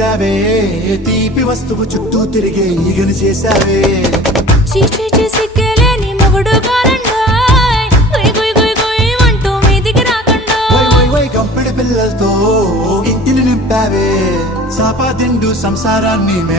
పెట్టావే తీపి వస్తువు చుట్టూ తిరిగే ఈగను చేసావే చీచి చేసి కేలేని మొగుడు గారండాయ్ గుయ్ గుయ్ గుయ్ గుయ్ అంటూ మీదికి రాకుండా వై కంపెడి పిల్లలతో ఇంటిని నింపావే సాపా దిండు సంసారాన్ని